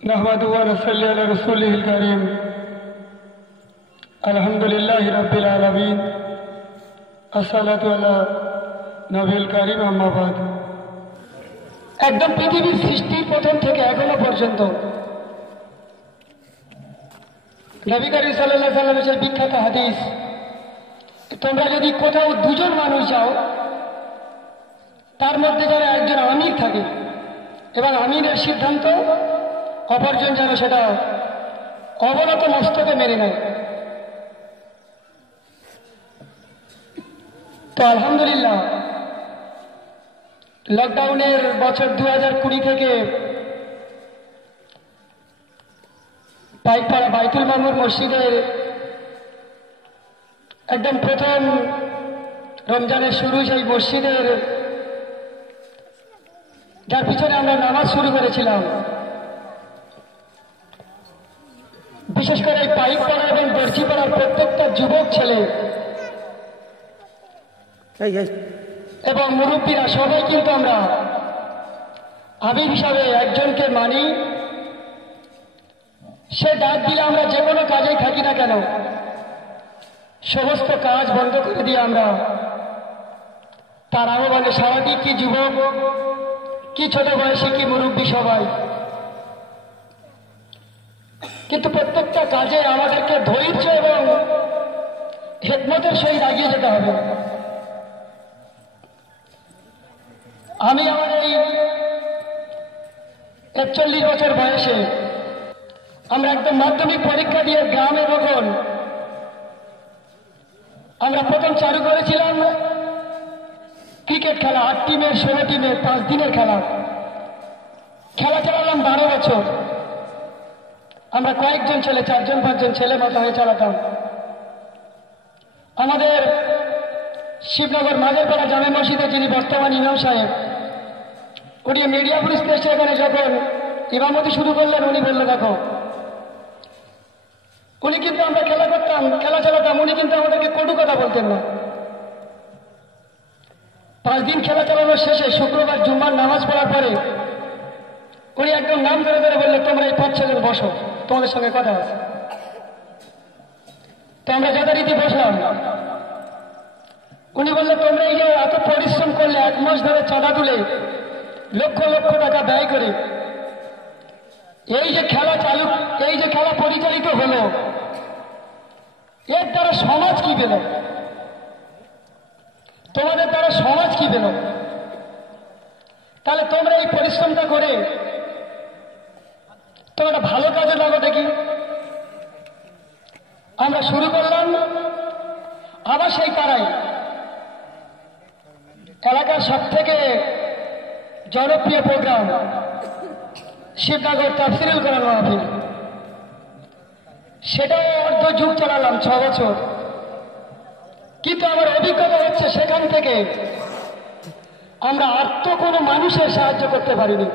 नहमदुहु व नसल्ली अला रसूलिहिल करीम अल्हम्दुलिल्लाहि रब्बिल आलमीन अस्सलातु अला नबील करीम अम्मा बाद। একদম পৃথিবীর সৃষ্টির প্রথম থেকে এখনো পর্যন্ত নবী করিম সাল্লাল্লাহু আলাইহি ওয়াসাল্লামের বিখ্যাত হাদিস, তোমরা যদি কোথাও দুজন মানুষ যাও তার মধ্যে যেন একজন আমির থাকে এবং আমিরের সিদ্ধান্ত অপরজন যেন সেটা অবনত মস্তকে মেনে নেয়। তো আলহামদুলিল্লাহ লকডাউনের বছর 2020 থেকে পাইকপাড়া বাইতুল মামুর মসজিদের একদম প্রথম রমজানের শুরু, সেই মসজিদের যার পিছনে আমরা নামাজ শুরু করেছিলাম, বিশেষ করে এই পাইকপাড়া এবং দর্জিপাড়ার প্রত্যেকটা যুবক ছেলে এবং মুরব্বীরা সবাই কিন্তু আমরা আমির হিসাবে একজনকে মানি। সে ডাক দিলে আমরা যে কোনো কাজেই থাকি না কেন সমস্ত কাজ বন্ধ করে দিয়ে আমরা তার আহ্বানে সারাটি, কি যুবক কি ছোট বয়সী কি মুরব্বী সবাই, কিন্তু প্রত্যেকটা কাজে আমাদেরকে ধৈর্য এবং হিকমতের সহিত এগিয়ে যেতে হবে। আমি আমার এই 41 বছর বয়সে আমরা একদম মাধ্যমিক পরীক্ষা দিয়ে গ্রামে যখন আমরা প্রথম চালু করেছিলাম ক্রিকেট খেলা, 8 টিমের 16 টিমের 5 দিনের খেলা চালালাম 12 বছর। আমরা কয়েকজন ছেলে, 4-5 জন ছেলে মতো হয়ে চালাতাম। আমাদের শিবনগর মাঝেরপাড়া জামে মসজিদে যিনি বর্তমান ইমাম সাহেব, উনি মিডিয়া পুলিশ এসে এখানে যখন ইমামতি শুরু করলেন, উনি বললো দেখো, উনি কিন্তু আমরা খেলা করতাম, খেলা চালাতাম, উনি কিন্তু আমাদেরকে কটু কথা বলতেন না। 5 দিন খেলা চালানোর শেষে শুক্রবার জুম্মার নামাজ পড়ার পরে উনি একদম নাম ধরে ধরে বললেন, তোমরা এই 5-6 জন বসো, তোমাদের সঙ্গে কথা আছে। তো আমরা যথারীতি বসলাম। উনি বললেন, তোমরা এই যে এত পরিশ্রম করলে, 1 মাস ধরে চাঁদা তুলে লক্ষ লক্ষ টাকা ব্যয় করে এই যে খেলা পরিচালিত হলো, এর দ্বারা সমাজ কি পেল? তোমাদের দ্বারা সমাজ কি পেল? তাহলে তোমরা এই পরিশ্রমটা করে তোমরা ভালো কাজে লাগো দেখি। আমরা শুরু করলাম আবার সেই পাড়ায় এলাকার সব থেকে জনপ্রিয় প্রোগ্রাম শিবনগর তাফসিরুল কোরআন মাহফিল, সেটাও অর্ধ যুগ চালালাম 6 বছর। কিন্তু আমার অভিজ্ঞতা হচ্ছে সেখান থেকে আমরা আর তো কোনো মানুষের সাহায্য করতে পারিনি।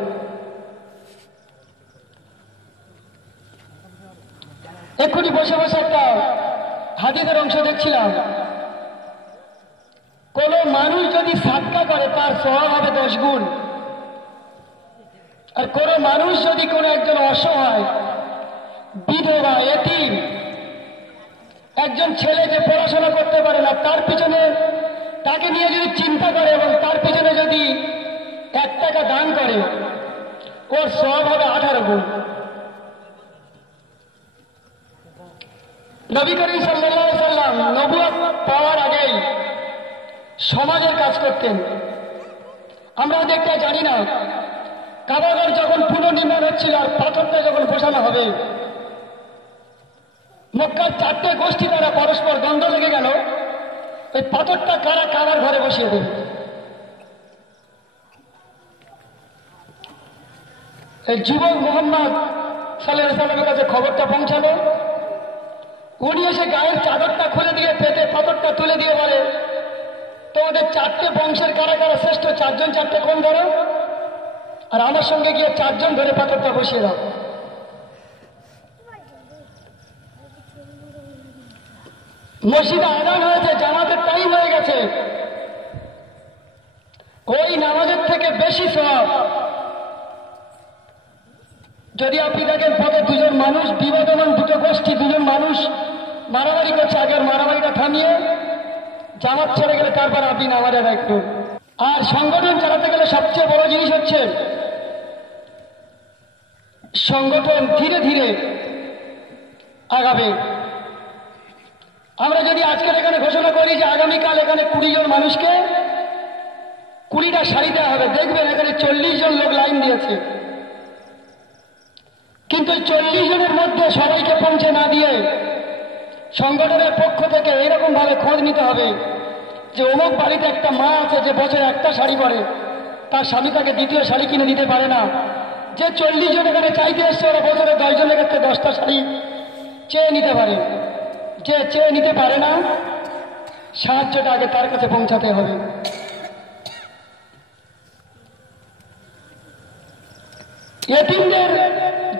এক্ষুনি বসে বসে একটা হাদিসের অংশ দেখছিলাম, কোন মানুষ যদি সাদকা করে তার সওয়াব হবে 10 গুণ, আর কোন মানুষ যদি কোনো একজন অসহায়, বিধবা, এতিম, একজন ছেলে যে পড়াশোনা করতে পারে না, তার পিছনে তাকে নিয়ে যদি চিন্তা করে এবং তার পিছনে যদি 1 টাকা দান করে, ওর সওয়াব হবে 18 গুণ। নবী করিম সাল্লাল্লাহু আলাইহি ওয়াসাল্লাম নবুয়ত পাওয়ার আগেই সমাজের কাজ করতেন। আমরা দেখতে জানি না, কাবাঘর যখন পুনর্নির্মাণ হচ্ছিল আর পাথরটা যখন বসানো হবে, মক্কার 4টে গোষ্ঠী দ্বারা পরস্পর দ্বন্দ্ব লেগে গেল, এই পাথরটা কারা কাবার ঘরে বসিয়ে দেবে। এই যুবক মোহাম্মদ সাল্লাল্লাহু আলাইহি ওয়াসাল্লামের কাছে খবরটা পৌঁছালো। উনি এসে গায়ের চাদরটা খুলে দিয়ে পেটে পাথরটা তুলে দিয়ে বলে, তোমাদের 4টে বংশের কারা কারা শ্রেষ্ঠ, 4 জন 4টে কোণ ধরো, আর আমার সঙ্গে গিয়ে 4 জন ধরে পাথরটা বসিয়ে দাও। মসজিদে আযান হয়েছে, জামাতের টাইম হয়ে গেছে, ওই নামাজের থেকে বেশি সওয়াব যদি আপনি দেখেন পথে দুজন মানুষ বিবদমান, দুটো গোষ্ঠী, দুজন মানুষ মারামারি করছে, আগের মারামারিটা থামিয়ে জামাত ছেড়ে গেলে তারপর আপনি নামাজে একটু। আর সংগঠন চালাতে গেলে সবচেয়ে বড় জিনিস হচ্ছে সংগঠন ধীরে ধীরে আগাবে। আমরা যদি আজকের এখানে ঘোষণা করি যে আগামীকাল এখানে 20 জন মানুষকে 20টা শাড়ি দেওয়া হবে, দেখবেন এখানে 40 জন লোক লাইন দিয়েছে, কিন্তু 40 জনের মধ্যে সবাইকে পৌঁছে না দিয়ে সংগঠনের পক্ষ থেকে এরকম ভাবে খোঁজ নিতে হবে যে অমুক বাড়িতে একটা মা আছে যে বছরে একটা শাড়ি পরে, তার স্বামী তাকে দ্বিতীয় শাড়ি কিনে দিতে পারে না। যে 40 জন এখানে চাইতে এসছে ওরা বছরে 10 জনের কাছে 10টা শাড়ি চেয়ে নিতে পারে। যে চেয়ে নিতে পারে না, সাহায্যটা আগে তার কাছে পৌঁছাতে হবে। এতিমদের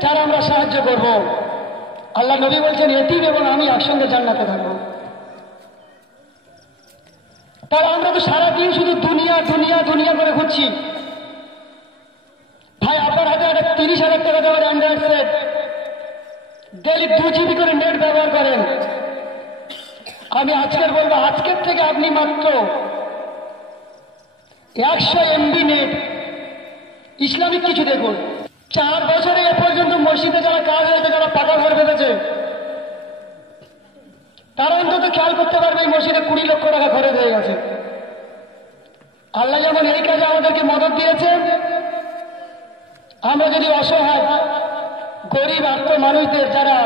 যারা আমরা সাহায্য করব, আল্লাহ নবী বলছেন এতিম এবং আমি একসঙ্গে জান্নাতে থাকবো। তাহলে আমরা তো সারাদিন শুধু দুনিয়া দুনিয়া দুনিয়া করে ঘুরছি। ভাই আপনার হাতে একটা 30,000 টাকা দেওয়ার অ্যান্ড্রয়েড সেট, ডেলি 2 GB করে নেট ব্যবহার করেন। আমি আজকের বলবো আজকের থেকে আপনি মাত্র 100 MB নেট ইসলামিক কিছু দেখুন। 4 বছরে এ পর্যন্ত মসজিদে যারা কাজ হয়েছে, যারা পাকা ঘর বেঁধেছে, তারা অন্তত খেয়াল করতে পারবে এই মসজিদে 20 লক্ষ টাকা খরচ হয়ে গেছে। আল্লাহ যেমন এই কাজে আমাদেরকে মদত দিয়েছে, আমরা যদি অসহায় গরিব আর্ত মানুষদের যারা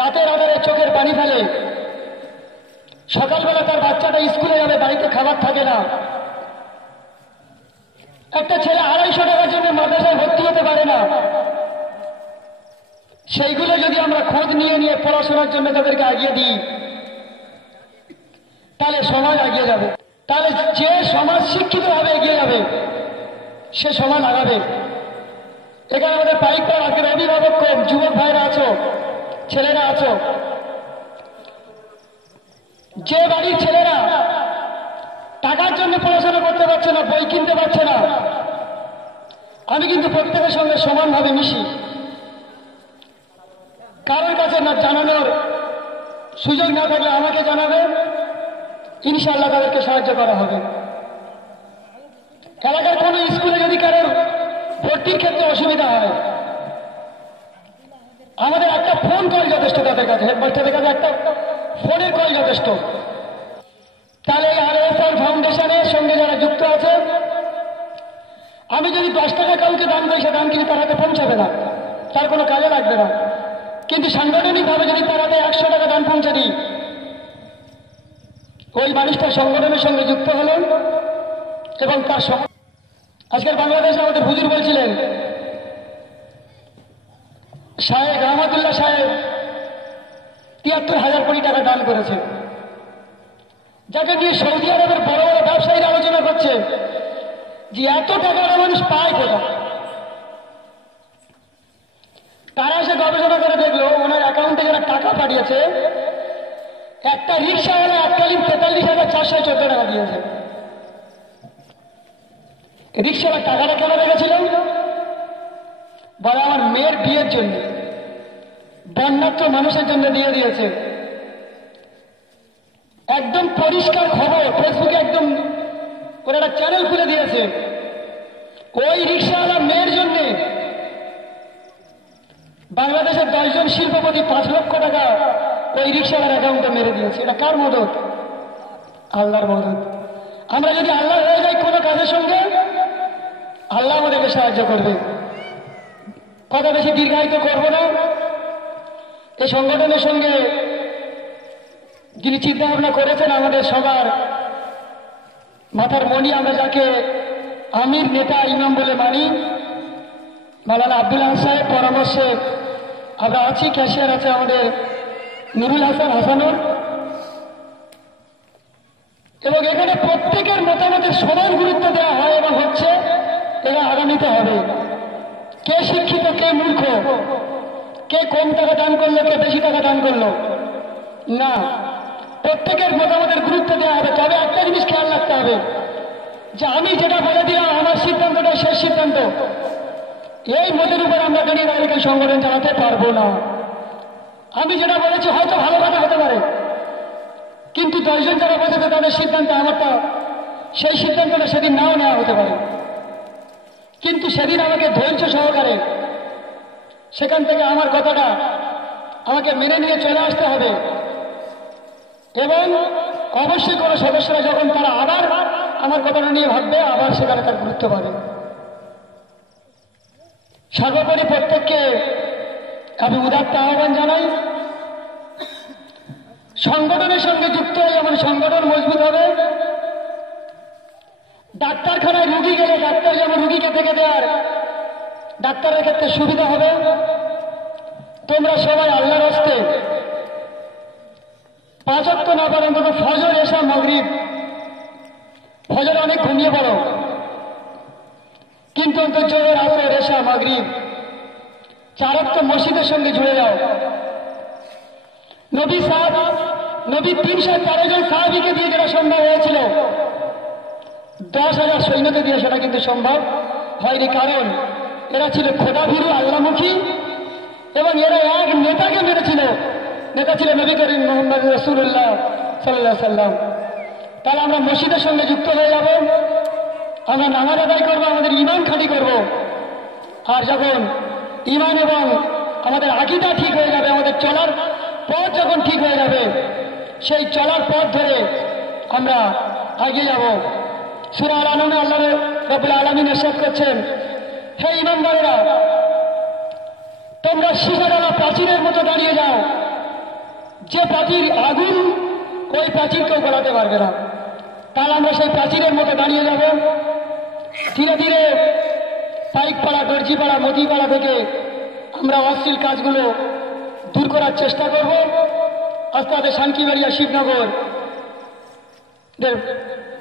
রাতের আধারে চোখের পানি ফেলে, সকালবেলা তার বাচ্চাটা স্কুলে যাবে, বাড়িতে খাবার থাকে না, একটা ছেলে 250 টাকার জন্য মাদ্রাসায় ভর্তি হতে পারে না, সেইগুলো যদি আমরা খোঁজ নিয়ে নিয়ে পড়াশোনার জন্য তাদেরকে এগিয়ে দিই, তাহলে সমাজ এগিয়ে যাবে। তাহলে যে সমাজ শিক্ষিত ভাবে এগিয়ে যাবে সে সমাজ আগাবে। এখানে আমাদের পাইকপাড়ার আজকের অভিভাবক কম, যুবক ভাইরা আছো, ছেলেরা আছো, যে বাড়ির ছেলেরা টাকার জন্য পড়াশোনা করতে পারছে না, বই কিনতে পারছে না, আমি কিন্তু প্রত্যেকের সঙ্গে সমানভাবে মিশি। কারোর কাছে না জানানোর সুযোগ না থাকলে আমাকে জানাবে, ইনশাআল্লাহ তাদেরকে সাহায্য করা হবে। এলাকার কোনো স্কুলে যদি কারোর ভর্তির ক্ষেত্রে অসুবিধা হয়, আমাদের একটা ফোন কল যথেষ্ট, তাদের কাছে হেডমাস্টারের কাছে একটা ফোনের কল যথেষ্ট। তাহলে এই RSR ফাউন্ডেশনের সঙ্গে যারা যুক্ত আছে, আমি যদি 10 টাকা কাউকে দান করি, সে দান কিন্তু তার হাতে পৌঁছাবে না, তার কোনো কাজে লাগবে না। কিন্তু সাংগঠনিকভাবে যদি তার হাতে 100 টাকা দান পৌঁছে দিই, ওই মানুষটা সংগঠনের সঙ্গে যুক্ত হলেন এবং তার আজকের বাংলাদেশে আমাদের হুজুর বলছিলেন, শায়েখ রহমতুল্লাহ সাহেব 73,000 কোটি টাকা দান করেছে, যাকে নিয়ে সৌদি আরবের বড় বড় ব্যবসায়ীরা আলোচনা করছে যে এত টাকা মানুষ পায় কোথায়। তারা এসে গবেষণা করে দেখলো ওনার অ্যাকাউন্টে যারা টাকা পাঠিয়েছে, একটা রিক্সাওয়ালা এককালীন 43,414 টাকা দিয়েছে। রিক্সাওয়ালা টাকাটা কেন রেখেছিল? বলে আমার মেয়ের বিয়ের জন্য, বন্যার্থ মানুষের জন্য দিয়ে দিয়েছে। একদম পরিষ্কার খবর, ফেসবুকে একদম ওরা একটা চ্যানেল খুলে দিয়েছে। ওই রিক্সাওয়ালা মেয়ের জন্য বাংলাদেশের 10 জন শিল্পপতি 5 লক্ষ টাকা ওই রিক্সাওয়ালার অ্যাকাউন্টে মেরে দিয়েছে। এটা কার মদত? আল্লাহর মদত। আমরা যদি আল্লাহ হয়ে যাই কোনো কাজের সঙ্গে, আল্লাহ আমাদেরকে সাহায্য করবে। কথা বেশি দীর্ঘায়িত করবো না। এই সংগঠনের সঙ্গে যিনি চিন্তা ভাবনা করেছেন, আমাদের সবার মাথার মণি, আমরা যাকে আমির, নেতা, ইমাম বলে মানি, মাওলানা আব্দুল হাসান সাহেব পরামর্শে আমরা আছি। ক্যাশিয়ার আছে আমাদের নুরুল হাসান, হাসানুর, এবং এখানে প্রত্যেকের মতামতের সমান গুরুত্ব দেওয়া হয় এবং হচ্ছে, এটা আগামীতে হবে। কে শিক্ষিত, কে মূর্খ, কে কম টাকা দান করলো, কে বেশি টাকা দান করলো, না, প্রত্যেকের মতামতের গুরুত্ব দেওয়া হবে। তবে একটা জিনিস খেয়াল রাখতে হবে যে আমি যেটা বলে দিলাম আমার সিদ্ধান্তটা শেষ সিদ্ধান্ত, এই মতের উপর আমরা দাঁড়িয়ে তাদেরকে সংগঠন চালাতে পারবো না। আমি যেটা বলেছি হয়তো ভালো কথা হতে পারে, কিন্তু 10 জন যারা বসেছে তাদের সিদ্ধান্ত আমারটা সেই সিদ্ধান্তটা সেদিন নাও নেওয়া হতে পারে। কিন্তু সেদিন আমাকে ধৈর্য সহকারে সেখান থেকে আমার কথাটা আমাকে মেনে নিয়ে চলে আসতে হবে, এবং অবশ্যই কোনো সদস্যরা যখন তারা আবার আমার কথাটা নিয়ে ভাববে, আবার সেখানে তার গুরুত্ব পাবে। সর্বোপরি প্রত্যেককে আমি উদাত্ত আহ্বান জানাই, সংগঠনের সঙ্গে যুক্ত হয়ে যেমন সংগঠন মজবুত হবে, ডাক্তারখানায় রুগী গেলে ডাক্তার যেমন রুগীকে থেকে দেওয়ার ডাক্তারের ক্ষেত্রে সুবিধা হবে, তোমরা সবাই আল্লাহর হস্তে 5 ওয়াক্ত না পারে অন্তত ফজর, এশা, মাগরিব, ফজর অনেক ঘুমিয়ে পড়ো, কিন্তু অন্তত জোহর, আসর, এশা, মাগরিব 4 ওয়াক্ত মসজিদের সঙ্গে জুড়ে যাও। নবী 313 জন সাহাবীকে দিয়ে যেটা সম্ভব হয়েছিল, 10,000 সৈন্যকে দিয়ে সেটা কিন্তু সম্ভব হয়নি। কারণ এরা ছিল খোদাভীরু, আল্লাহমুখী, এবং এরা এক নেতাকে মেরেছিল। নেতা ছিল নবী করিম মুহাম্মদ রাসূলুল্লাহ সাল্লাল্লাহু আলাইহি সাল্লাম। তাহলে আমরা মসজিদের সঙ্গে যুক্ত হয়ে যাব, আমরা নামাজ আদায় করবো, আমাদের ঈমান খাঁটি করব। আর যখন ঈমান এবং আমাদের আকীদা ঠিক হয়ে যাবে, আমাদের চলার পথ যখন ঠিক হয়ে যাবে, সেই চলার পথ ধরে আমরা এগিয়ে যাব। সূরা আল-আনআমে আল্লাহ রাব্বুল আলামিন ইরশাদ করছেন, হে ঈমানদারেরা, তোমরা শিখাডালা প্রাচীরের মতো দাঁড়িয়ে যাও, যে প্রাচীর আগুন ওই প্রাচীরকেও গলাতে পারবে না। তাহলে আমরা সেই প্রাচীরের মতো দাঁড়িয়ে যাব। ধীরে ধীরে পাইকপাড়া, দর্জিপাড়া, মতিপাড়া থেকে আমরা অশ্লীল কাজগুলো দূর করার চেষ্টা করব। আস্তে আস্তে শানকিবাড়িয়া, শিবনগর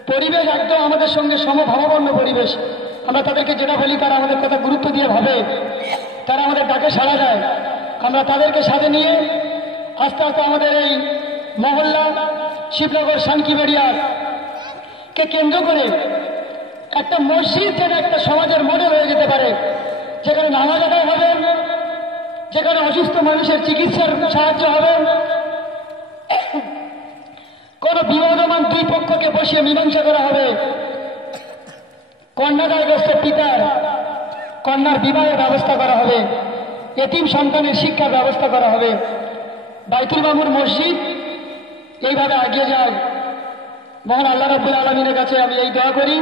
পরিবেশ একদম আমাদের সঙ্গে সমভাবাপন্ন পরিবেশ। আমরা তাদেরকে যেটা বলি তারা আমাদের কথা গুরুত্ব দিয়ে ভাবে, তারা আমাদের ডাকে সাড়া দেয়। আমরা তাদেরকে সাথে নিয়ে আস্তে আস্তে আমাদের এই মহল্লা শিবনগর, শানকিবাড়িয়ার কে কেন্দ্র করে একটা মসজিদ যেন একটা সমাজের মডেল হয়ে যেতে পারে, যেখানে নামাজ আদায় হবে, যেখানে অসুস্থ মানুষের চিকিৎসার সাহায্য হবে, কোন বিবাদমান দুই পক্ষকে বসিয়ে মীমাংসা করা হবে, কন্যাদায়গ্রস্ত পিতার কন্যার বিবাহের ব্যবস্থা করা হবে, এতিম সন্তানের শিক্ষার ব্যবস্থা করা হবে। বাইতুল মামুর মসজিদ এইভাবে এগিয়ে যায়। মহান আল্লাহ রাব্বুল আলামিনের কাছে আমি এই দোয়া করি,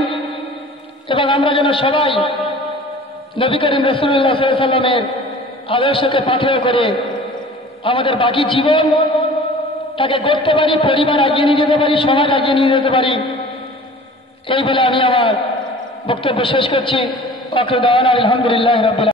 এবং আমরা যেন সবাই নবী করিম রাসূলুল্লাহ সাল্লাল্লাহু আলাইহি সাল্লামের আদর্শকে পাথেয় করে আমাদের বাকি জীবন তাকে গড়তে পারি, পরিবার এগিয়ে নিয়ে যেতে পারি, সমাজ এগিয়ে নিয়ে যেতে পারি। এই বলে আমি আমার বক্তব্য শেষ করছি। আলহামদুলিল্লাহ রাব্বিল